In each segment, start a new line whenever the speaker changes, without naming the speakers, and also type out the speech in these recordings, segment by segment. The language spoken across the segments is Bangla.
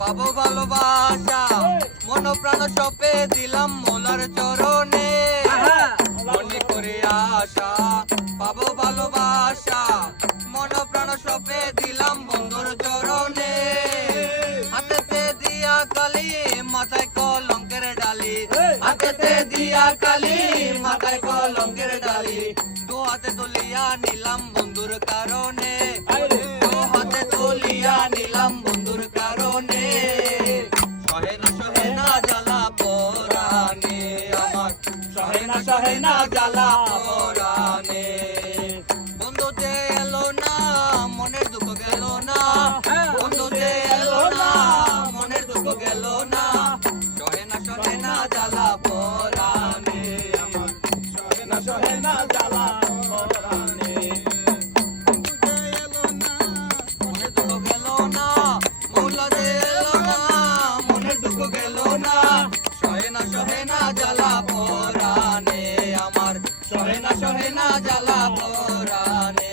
পাবো ভালোবাসা। মন প্রাণ সপে দিলাম মোলার চরণে। মনে করে আশা পাবো ভালোবাসা। মন প্রাণ সপে দিলাম বন্ধুর চরণে। হাতেতে দিয়া কালি মাথায় কলঙ্কের ডালি। হাতেতে দিয়া কালি মাথায় কলঙ্কের ডালি। দু হাতে তুলিয়া নিলাম বন্ধুর কারণে। সহে না সহে না জ্বালা জ্বালা পরানে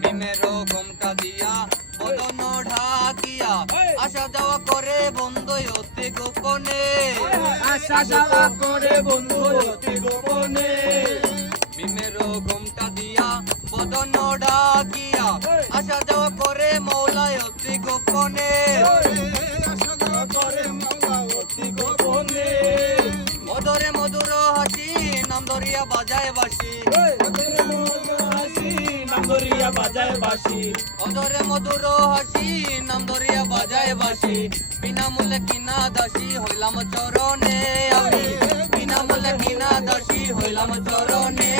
মিমেরও ঘুমটা দিয়া বদন ঢাকিয়া। আসা যাওয়া করে বন্ধু অতি গোপনে।
আশা জ্বালা করে বন্ধু অতি গোপনে।
মিমেরও ঘুমটা দিয়া বদন ডাকিয়া আসা যাওয়া করে মৌলায় অতি গোপনে। নাম বাজায় বাসি
নাগরিয়া বাজায় বাসি
অধরে মধুর হাসি নাম বাজায় বাসি বিনামূল্যে কিনা দাসী হইলাম চরণে আমি। বিনামূল্যে কিনা দাসী হইলাম চরণে।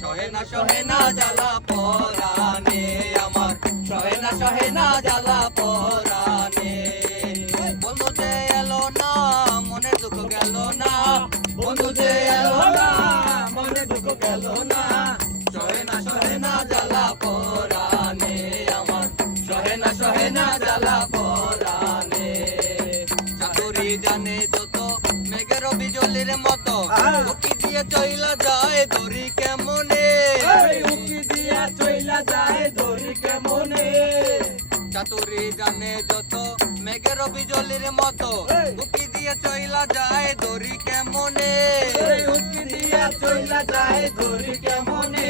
সহে না সহে না জ্বালা পরানে আমার। সহে না সহে না জ্বালা পরানে বন্ধু যে এলো না মনে দুঃখ গেল না। বন্ধু যে এলো না
দুঃখ গেল না।
সহে না সহে না জ্বালা পরানে আমার। সহে না সহে না জ্বালা পরানে চাতুরি জানে যত মেঘের বিজলির মতো। দিয়ে চইলা যায় দড়ি কেমনে? চাতুরি জানে যত মেঘের বিজলির মতো। উকি দিয়ে চইলা যায় দড়ি কেমনে?
উকি দিয়ে চইলা যায় দড়ি কেমনে?